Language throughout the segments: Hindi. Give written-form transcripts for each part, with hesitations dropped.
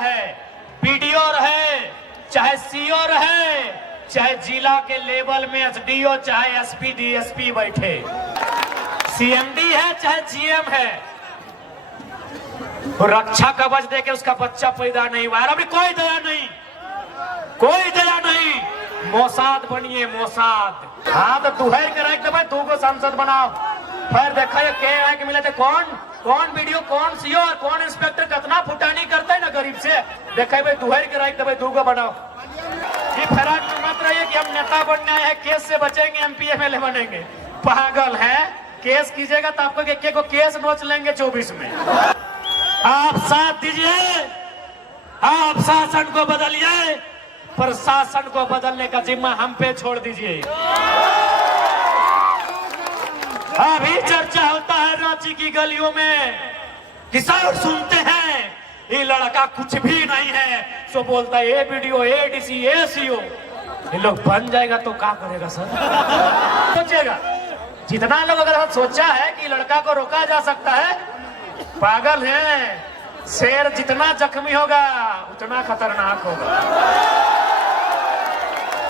है, बीडीओ रहे, चाहे सीओ रहे, चाहे जिला के लेवल में एसडीओ, चाहे एसपी डीएसपी बैठे, सीएमडी है चाहे जीएम है, रक्षा कवच देके उसका बच्चा पैदा नहीं हुआ। अभी कोई दया नहीं, कोई दया नहीं। मोसाद बनिए, मोसाद। हाँ तो दुहर के रख दे, तू को सांसद बनाओ, फिर देखा ये के मिले थे कौन वीडियो, कौन सीओ और कौन इंस्पेक्टर कितना फुटानी करता है ना गरीब से। देखा भाई दुहर के रख दे, तू को बनाओ। ये फराक में मत रहिए कि हम नेता बनने आए हैं, केस से बचेंगे, एमपी एमएलए बनेंगे। पागल है, केस कीजिएगा तो आपको एक को केस नोच लेंगे 24 में। आप साथ दीजिए, आप शासन को बदलिए, प्रशासन को बदलने का जिम्मा हम पे छोड़ दीजिए। अभी चर्चा होता है रांची की गलियों में, किसान सुनते हैं ये लड़का कुछ भी नहीं है, सो बोलता है ए वीडियो, ए डीसी, ए सीओ। ये लोग बन जाएगा तो क्या करेगा सर? सोचेगा जितना लोग अगर सोचा है कि लड़का को रोका जा सकता है, पागल है। शेर जितना जख्मी होगा उतना खतरनाक होगा।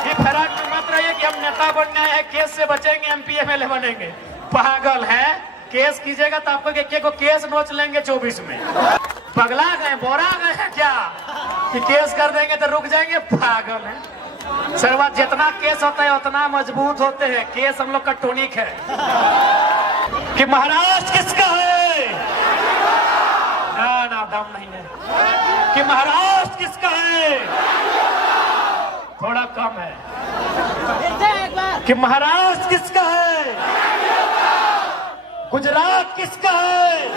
ये फराक में मत रहिए कि हम नेता बनने आए हैं, केस से बचेंगे, एमपी एमएलए बनेंगे। पागल है, केस कीजिएगा तो आपको एक को केस नोच लेंगे 24 में। पगला गए, बोरा गए हैं क्या कि केस कर देंगे तो रुक जाएंगे? पागल है। सर्वा जितना केस होता है उतना मजबूत होते हैं। केस हम लोग का टॉनिक है। कि महाराष्ट्र किसका है? ना दम नहीं है। कि महाराष्ट्र किसका है? थोड़ा कम है। कि महाराष्ट्र किसका है? गुजरात किसका है?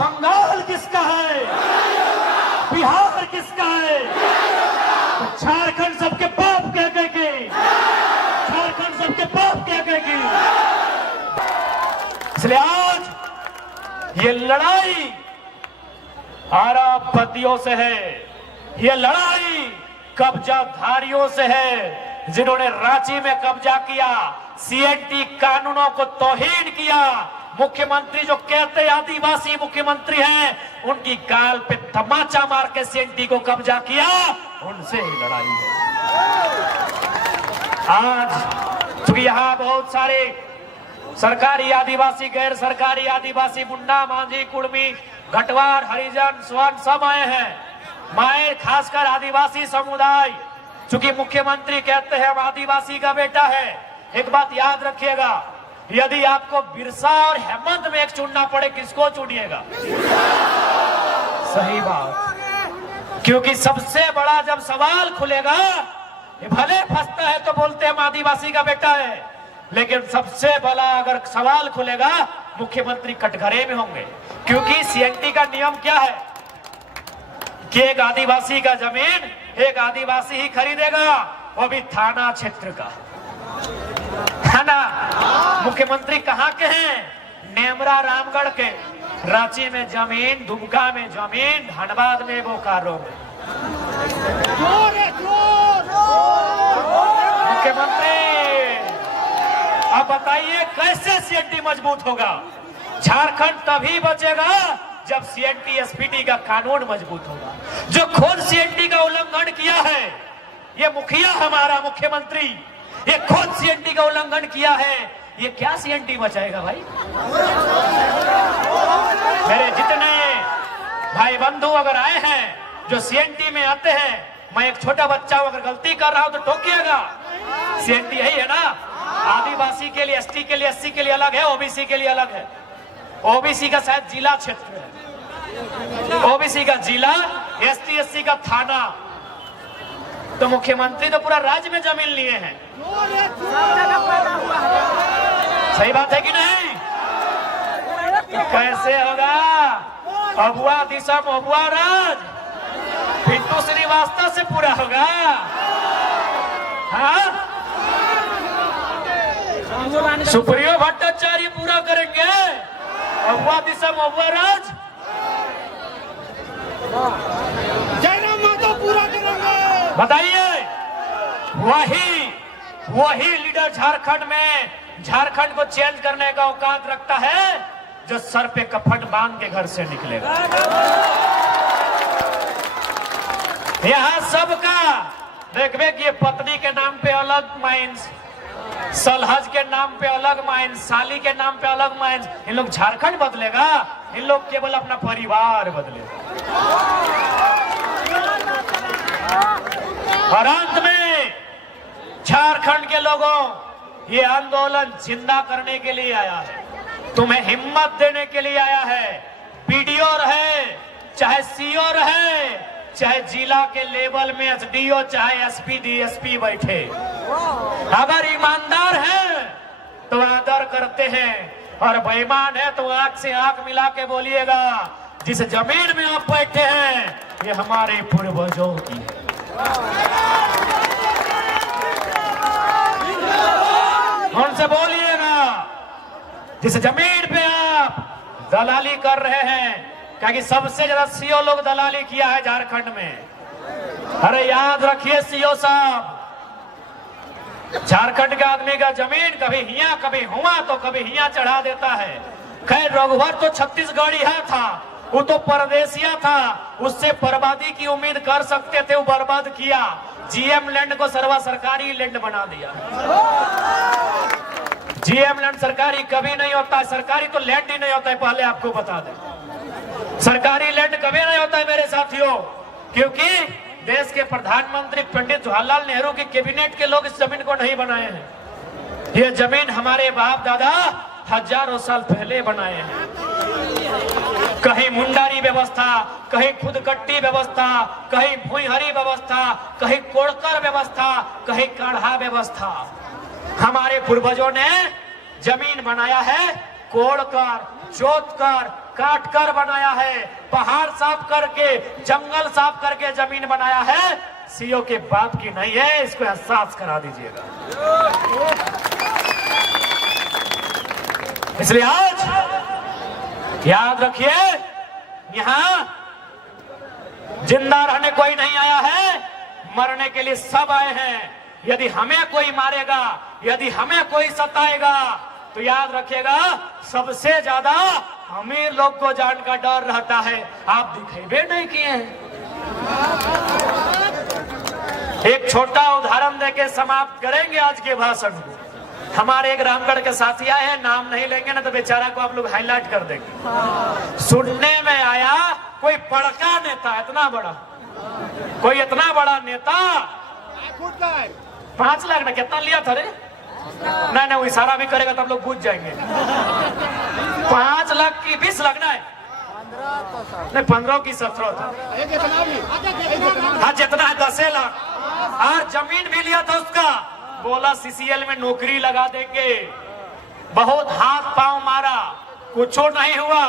बंगाल किसका है? बिहार किसका है? झारखंड सबके बाप कह के, झारखंड सबके बाप कह के। इसलिए आज ये लड़ाई अरबपतियों से है, ये लड़ाई कब्जाधारियों से है, जिन्होंने रांची में कब्जा किया, सीएनटी कानूनों को तौहीन किया। मुख्यमंत्री जो कहते आदिवासी मुख्यमंत्री हैं, उनकी गाल पे तमाचा मार के सीएनटी को कब्जा किया, उनसे ही लड़ाई है। आज चूंकि यहाँ बहुत सारे सरकारी आदिवासी, गैर सरकारी आदिवासी, मुंडा, मांझी, कुड़मी, घटवार, हरिजन, स्वर्ण सब आए हैं। मैं खासकर आदिवासी समुदाय, चूंकि मुख्यमंत्री कहते हैं हम आदिवासी का बेटा है। एक बात याद रखिएगा, यदि आपको बिरसा और हेमंत में एक चुनना पड़े, किसको चुनिएगा? सही बात। क्योंकि सबसे बड़ा जब सवाल खुलेगा, ये भले फंसता है तो बोलते हैं हम आदिवासी का बेटा है, लेकिन सबसे बड़ा अगर सवाल खुलेगा, मुख्यमंत्री कटघरे में होंगे। क्योंकि सीएनटी का नियम क्या है कि एक आदिवासी का जमीन एक आदिवासी ही खरीदेगा, वो भी थाना क्षेत्र का, है ना। मुख्यमंत्री कहाँ के हैं? नेमरा, रामगढ़ के। रांची में जमीन, दुमका में जमीन, धनबाद में, बोकारो में। मुख्यमंत्री अब बताइए कैसे सीएनटी मजबूत होगा? झारखंड तभी बचेगा जब सीएनटी एसपीटी का कानून मजबूत होगा। जो खुद सीएनटी का उल्लंघन किया है, ये मुखिया हमारा मुख्यमंत्री, ये खुद सीएनटी का उल्लंघन किया है, ये क्या सीएनटी बचाएगा भाई? मेरे जितने भाई बंधु अगर आए हैं जो सीएनटी में आते हैं, मैं एक छोटा बच्चा हूं, अगर गलती कर रहा हूं तो टोकिएगा। सीएनटी यही है ना, आदिवासी के लिए, एसटी के लिए, एससी के लिए अलग है, ओबीसी के लिए अलग है। ओबीसी का शायद जिला क्षेत्र है, ओबीसी का जिला, एसटी एससी का थाना। तो मुख्यमंत्री तो पूरा राज्य में जमीन लिए हैं। सही बात है कि नहीं? कैसे होगा? अबुआ दिशम, अबुआ राज, पिंटू श्रीवास्तव से पूरा होगा? हाँ, सुप्रियो भट्टाचार्य पूरा करेंगे, अबुआ दिशम, अबुआ राज, जयराम माधव पूरा करेंगे। बताइए, वही लीडर झारखंड में, झारखंड को चेंज करने का औकात रखता है, जो सर पे कफन बांध के घर से निकलेगा। यहाँ सबका देखबे कि ये पत्नी के नाम पे अलग माइंस, सलहज के नाम पे अलग माइंस, साली के नाम पे अलग माइंस। इन लोग झारखंड बदलेगा, इन लोग केवल अपना परिवार बदलेगा। और अंत में झारखंड के लोगों, ये आंदोलन जिंदा करने के लिए आया है, तुम्हें हिम्मत देने के लिए आया है। पीडीओ रहे, चाहे सीओ रहे, चाहे जिला के लेवल में एसडीओ, चाहे एसपी डीएसपी बैठे, अगर ईमानदार है तो आदर करते हैं, और बेईमान है तो आंख से आंख मिला के बोलिएगा जिस जमीन में आप बैठे हैं ये हमारे पूर्वजों की है। उनसे बोलिएगा जिस जमीन पे आप दलाली कर रहे हैं, क्योंकि सबसे ज्यादा सीओ लोग दलाली किया है झारखंड में। अरे याद रखिए सीओ साहब, झारखंड के आदमी का जमीन कभी हिया कभी हुआ तो कभी हिया चढ़ा देता है। खैर रघुवर तो छत्तीसगढ़िया था, वो तो परदेसिया था, उससे बर्बादी की उम्मीद कर सकते थे, वो बर्बाद किया। जीएम लैंड को सर्वा सरकारी लैंड बना दिया। जीएम लैंड सरकारी कभी नहीं होता है, सरकारी तो लैंड ही नहीं होता है, पहले आपको बता दें। सरकारी लैंड कभी नहीं होता है मेरे साथियों, क्योंकि देश के प्रधानमंत्री पंडित जवाहरलाल नेहरू के कैबिनेट के लोग इस जमीन को नहीं बनाए हैं। ये जमीन हमारे बाप दादा हजारों साल पहले बनाए हैं। कहीं मुंडारी व्यवस्था, कहीं खुदकट्टी व्यवस्था, कहीं भुईहरी व्यवस्था, कहीं कोड़कर व्यवस्था, कहीं काढ़ा व्यवस्था। हमारे पूर्वजों ने जमीन बनाया है कोड़कर, जोतकर, काटकर बनाया है, पहाड़ साफ करके, जंगल साफ करके जमीन बनाया है। सीओ के बाप की नहीं है, इसको एहसास करा दीजिएगा। इसलिए आज याद रखिए, यहां जिंदा रहने कोई नहीं आया है, मरने के लिए सब आए हैं। यदि हमें कोई मारेगा, यदि हमें कोई सताएगा, तो याद रखिएगा सबसे ज्यादा अमीर लोग को जान का डर रहता है। आप दिखेबे नहीं किए हैं। एक छोटा उदाहरण देके समाप्त करेंगे आज के भाषण को। हमारे एक रामगढ़ के साथी आए हैं, नाम नहीं लेंगे ना तो बेचारा को आप लोग हाईलाइट कर देंगे। सुनने में आया कोई बड़का नेता, इतना बड़ा, कोई इतना बड़ा नेता 5 लाख ना कितना लिया था रे? नहीं नहीं, वो इशारा भी करेगा तो आप लोग बुझ जाएंगे। 5 लाख की 20 लाख ना है, नहीं 15 की 17 था। हाँ जितना है 10 लाख। और जमीन भी लिया था उसका, बोला सीसीएल में नौकरी लगा देंगे। बहुत हाथ पांव मारा, कुछ नहीं हुआ।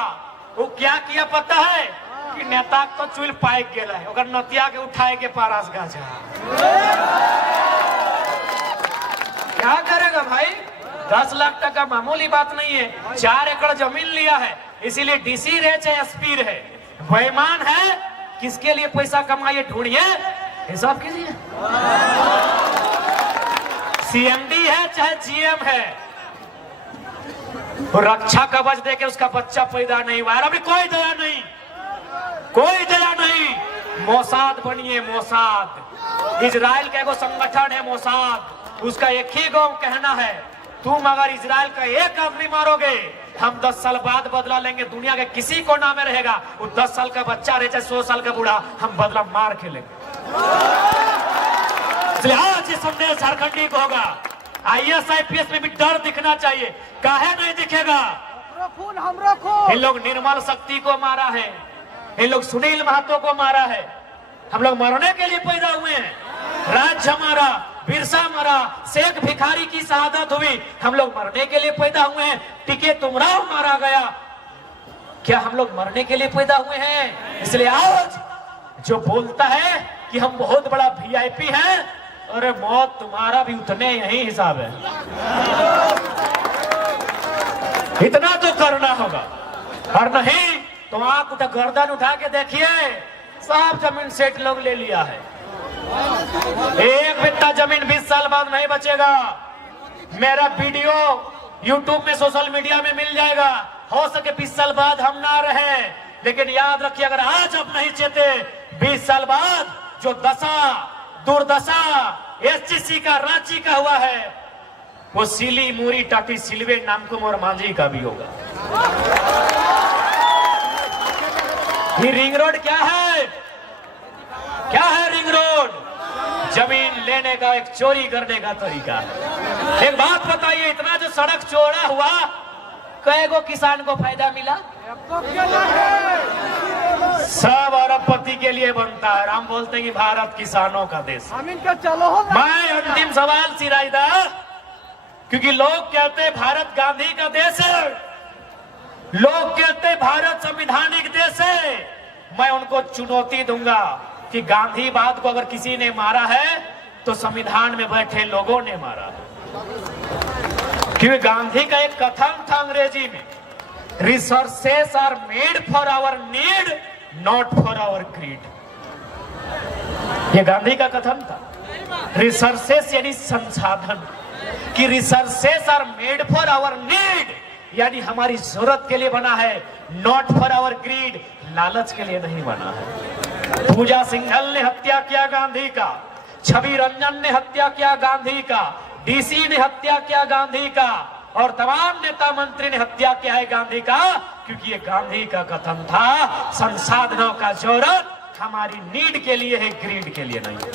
वो क्या किया पता है कि नेता तो चुल पाइक गेला है, अगर नतिया के उठाए के पारास गाजा। क्या करेगा भाई? 10 लाख टका मामूली बात नहीं है। 4 एकड़ जमीन लिया है, इसीलिए डीसी रहे चाहे एसपी रहे, बेईमान है। किसके लिए पैसा कमाइए ढूंढिए, हिसाब कीजिए। सीएमडी है चाहे जीएम है, रक्षा कवच देके उसका बच्चा पैदा नहीं हुआ। अभी कोई दया नहीं, कोई दया नहीं। मोसाद बनिए, मोसाद। इजराइल का एगो संगठन है मोसाद, उसका एक ही गो कहना है, तुम अगर इजराइल का एक आदमी मारोगे, हम 10 साल बाद बदला लेंगे। दुनिया के किसी कोना में रहेगा, वो 10 साल का बच्चा रहे चाहे 100 साल का बूढ़ा, हम बदला मार के लेंगे। इसलिए आज ये संदेश झारखंडी को होगा, आईएएस आईपीएस में भी डर दिखना चाहिए। काहे नहीं दिखेगा? इन लोग निर्मल शक्ति को मारा है, इन लोग सुनील महतो को मारा है। हम लोग मरने के लिए पैदा हुए हैं। राज्य हमारा, बिरसा मरा, शेख भिखारी की शहादत हुई, हम लोग मरने के लिए पैदा हुए हैं। टिके तुमराव मारा गया, क्या हम लोग मरने के लिए पैदा हुए हैं? इसलिए आज जो बोलता है कि हम बहुत बड़ा वीआईपी हैं, अरे मौत तुम्हारा भी उतने यही हिसाब है। इतना तो करना होगा, और नहीं तो आप उठा गर्दन उठा के देखिए, सब जमीन सेठ लोग ले लिया है। एक बित्ता जमीन 20 साल बाद नहीं बचेगा। मेरा वीडियो यूट्यूब में, सोशल मीडिया में मिल जाएगा। हो सके 20 साल बाद हम ना रहे, लेकिन याद रखिए, अगर आज आप नहीं चेते, 20 साल बाद जो दशा दुर्दशा एसटीसी का रांची का हुआ है, वो सिली मूरी टाटी सिलवे नामकुम और मांझी का भी होगा। ये रिंग रोड क्या है? क्या है रिंग रोड? जमीन लेने का एक चोरी करने का तरीका। एक बात बताइए, इतना जो सड़क चौड़ा हुआ, कई गो किसान को फायदा मिला? सब अरबपति के लिए बनता है। हम बोलते हैं कि भारत किसानों का देश है। चलो मैं अंतिम सवाल सिराइदा, क्योंकि लोग कहते हैं भारत गांधी का देश है, लोग कहते हैं भारत संविधानिक देश है। मैं उनको चुनौती दूंगा कि गांधीवाद को अगर किसी ने मारा है तो संविधान में बैठे लोगों ने मारा है। क्योंकि गांधी का एक कथन था अंग्रेजी में, resources are made for our need, not for our greed. ये गांधी का कथन था। रिसोर्सेस यानी संसाधन, कि resources are made for our need, यानी हमारी जरूरत के लिए बना है, नॉट फॉर आवर ग्रीड, लालच के लिए नहीं बना है। पूजा सिंघल ने हत्या किया गांधी का, छवि रंजन ने हत्या किया गांधी का, डीसी ने हत्या किया गांधी का, और तमाम नेता मंत्री ने हत्या किया है गांधी का, क्योंकि ये गांधी का कथन था, संसाधनों का जरूरत हमारी नीड के लिए है, ग्रीड के लिए नहीं है।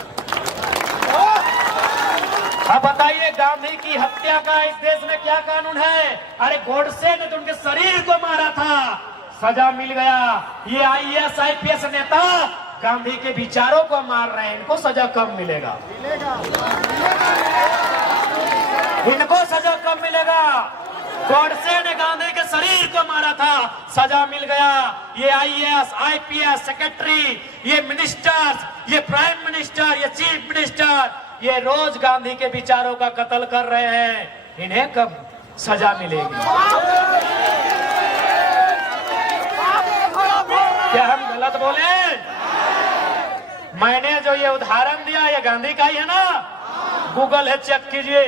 अब बताइए, गांधी की हत्या का इस देश में क्या कानून है? अरे गोडसे ने तो उनके शरीर को मारा था, सजा मिल गया। ये आईएएस आईपीएस नेता गांधी के विचारों को मार रहे हैं, इनको सजा कम मिलेगा, इनको सजा कम मिलेगा। गोडसे ने गांधी के शरीर को मारा था, सजा मिल गया। ये आईएएस आईपीएस सेक्रेटरी, ये मिनिस्टर्स, ये प्राइम मिनिस्टर, ये चीफ मिनिस्टर, ये रोज गांधी के विचारों का कत्ल कर रहे हैं, इन्हें कब सजा मिलेगी? क्या हम गलत बोले? मैंने जो ये उदाहरण दिया ये गांधी का ही है ना? गूगल है, चेक कीजिए।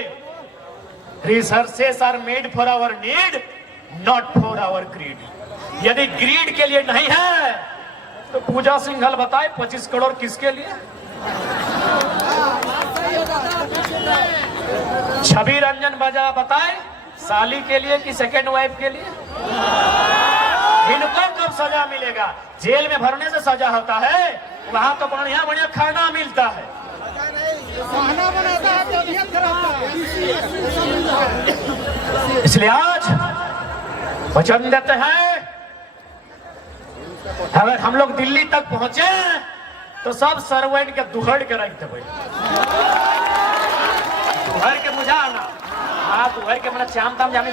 Resources are made for our need, not for our greed. यदि ग्रीड के लिए नहीं है तो पूजा सिंघल बताए 25 करोड़ किसके लिए? छवि रंजन बजा बताए साली के लिए कि सेकेंड वाइफ के लिए? इनको कब सजा मिलेगा? जेल में भरने से सजा होता है, वहां तो बढ़िया बढ़िया खाना मिलता है। इसलिए आज वचन देते हैं, अगर हम लोग दिल्ली तक पहुंचे तो सब सर्वेंट के दुहड़ के रख देवे। दुहड़ के मुझा ना, हाँ दुहड़ के मैंने चाम ताम जाने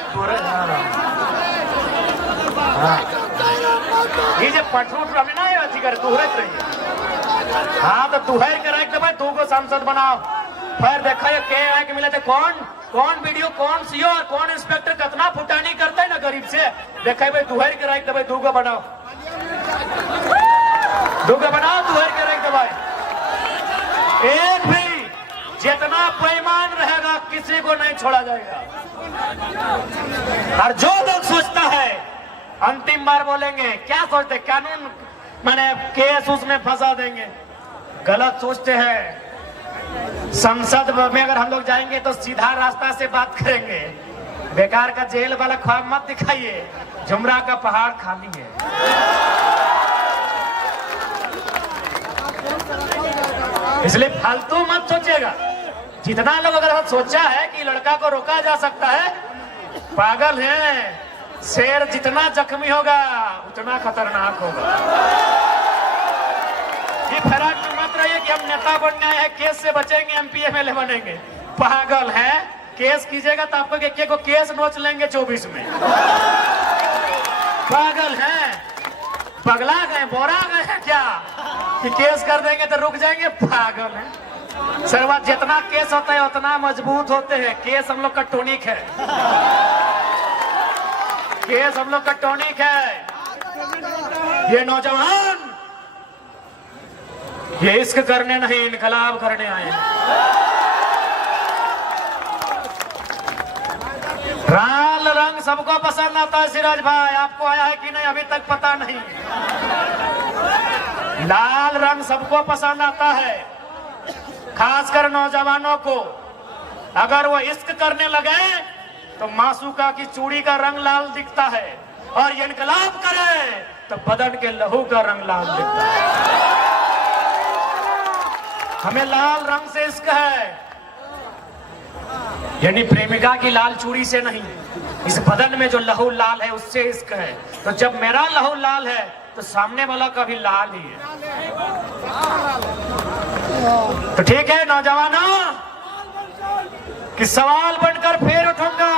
ये जो पटरूट हमें ना अथी कर दुहरत रही। हाँ तो दुहड़ के रख देवे, तू को सांसद बनाओ। फिर देखा ये के आए के मिले थे, कौन वीडियो, कौन सीओ और कौन इंस्पेक्टर कितना फुटानी करता है ना गरीब से। देखा भाई दुहड़ के रख देवे, तू को बनाओ, दुगो बनाओ, दुहड़ के रख देवे। एक भी जितना बेईमान रहेगा किसी को नहीं छोड़ा जाएगा। और जो लोग सोचता है, अंतिम बार बोलेंगे, क्या सोचते कानून मैंने केस उसमें फंसा देंगे, गलत सोचते हैं। संसद में अगर हम लोग जाएंगे तो सीधा रास्ता से बात करेंगे। बेकार का जेल वाला ख्वाब मत दिखाइए, जुमरा का पहाड़ खाली है। इसलिए फालतू मत सोचिएगा। जितना लोग अगर सोचा है कि लड़का को रोका जा सकता है, पागल है। शेर जितना जख्मी होगा उतना खतरनाक होगा। ये फराक में मत रहिए कि हम नेता बनने आए हैं, केस से बचेंगे, एमपी एमएलए बनेंगे। पागल है, केस कीजिएगा तो आपको एक को केस नोच लेंगे 24 में। पागल है, पगला गए, बोरा गए हैं क्या कि केस कर देंगे तो रुक जाएंगे? पागल है। सर्वा जितना केस होता है उतना मजबूत होते हैं। केस हम लोग का टॉनिक है, केस हम लोग का टॉनिक है। ये नौजवान ये इश्क करने नहीं, इनकलाब करने आए हैं। लाल रंग सबको पसंद आता है सिराज भाई, आपको आया है कि नहीं अभी तक पता नहीं। लाल रंग सबको पसंद आता है, खासकर नौजवानों को। अगर वो इश्क करने लगे तो मासूका की चूड़ी का रंग लाल दिखता है, और ये इनकलाब करे तो बदन के लहू का रंग लाल दिखता है। हमें लाल रंग से इश्क है, यानी प्रेमिका की लाल चूड़ी से नहीं, इस बदन में जो लहू लाल है उससे इश्क है। तो जब मेरा लहू लाल है तो सामने वाला का भी लाल ही है। तो ठीक है नौजवानों, कि सवाल बनकर फिर उठूंगा,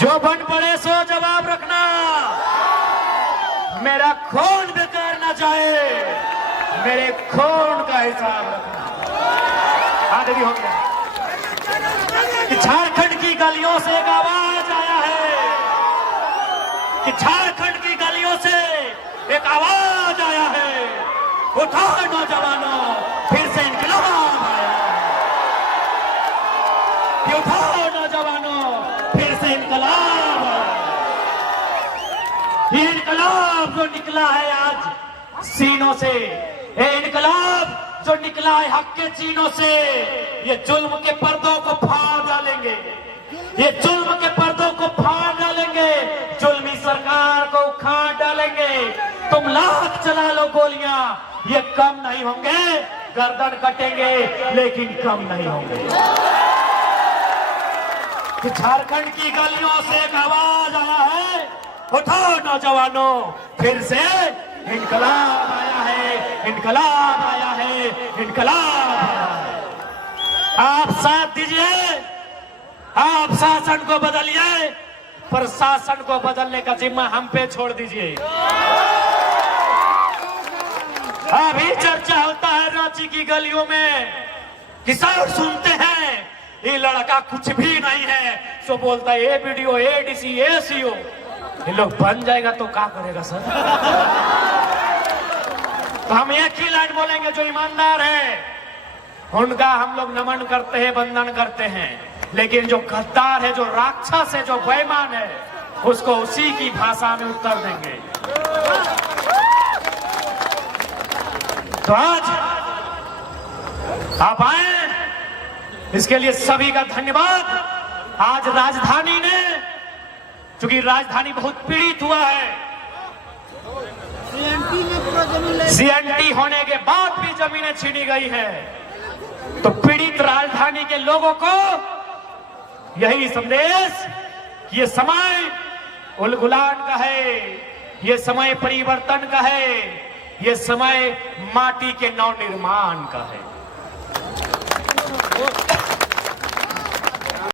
जो बन पड़े सो जवाब रखना, मेरा खून बेकार ना जाए, मेरे खून का हिसाब रखना। आगे भी हो गया कि झारखंड की गलियों से एक आवाज आया है, कि झारखंड की गलियों से एक आवाज आया है, उठाओ नौजवानों फिर से इनकलाब आया है, उठाओ नौजवानों फिर से इनकलाब आया है। ये इनकलाब जो निकला है आज सीनों से, ये इनकलाब जो निकला है हक के चीनों से, ये जुल्म के पर्दों को फाड़ डालेंगे, ये जुल्म के पर्दों को फाड़ डालेंगे, जुल्मी सरकार को उखाड़ डालेंगे। तुम लाख चला लो गोलियां, ये कम नहीं होंगे, गर्दन कटेंगे लेकिन कम नहीं होंगे। कि झारखंड की गलियों से एक आवाज आया है, उठाओ नौजवानों फिर से इनकलाब आया है, इनकलाब आया है, इनकलाब आया है। आप साथ दीजिए, आप शासन को बदलिए, पर शासन को बदलने का जिम्मा हम पे छोड़ दीजिए। अभी चर्चा होता है रांची की गलियों में, किसान सुनते हैं ये लड़का कुछ भी नहीं है, सो बोलता है ए बीडीओ, ए डीसी, ए सीओ। ये लोग बन जाएगा तो क्या करेगा सर? तो हम एक ही लाइन बोलेंगे, जो ईमानदार है उनका हम लोग नमन करते हैं, वंदन करते हैं, लेकिन जो गद्दार है, जो राक्षस है, जो बेईमान है, उसको उसी की भाषा में उत्तर देंगे। तो आज आप आए, इसके लिए सभी का धन्यवाद। आज राजधानी ने, चूंकि राजधानी बहुत पीड़ित हुआ है, सीएनटी होने के बाद भी जमीनें छीनी गई है, तो पीड़ित राजधानी के लोगों को यही संदेश, ये समय उलगुलान का है, ये समय परिवर्तन का है, ये समय माटी के नव निर्माण का है।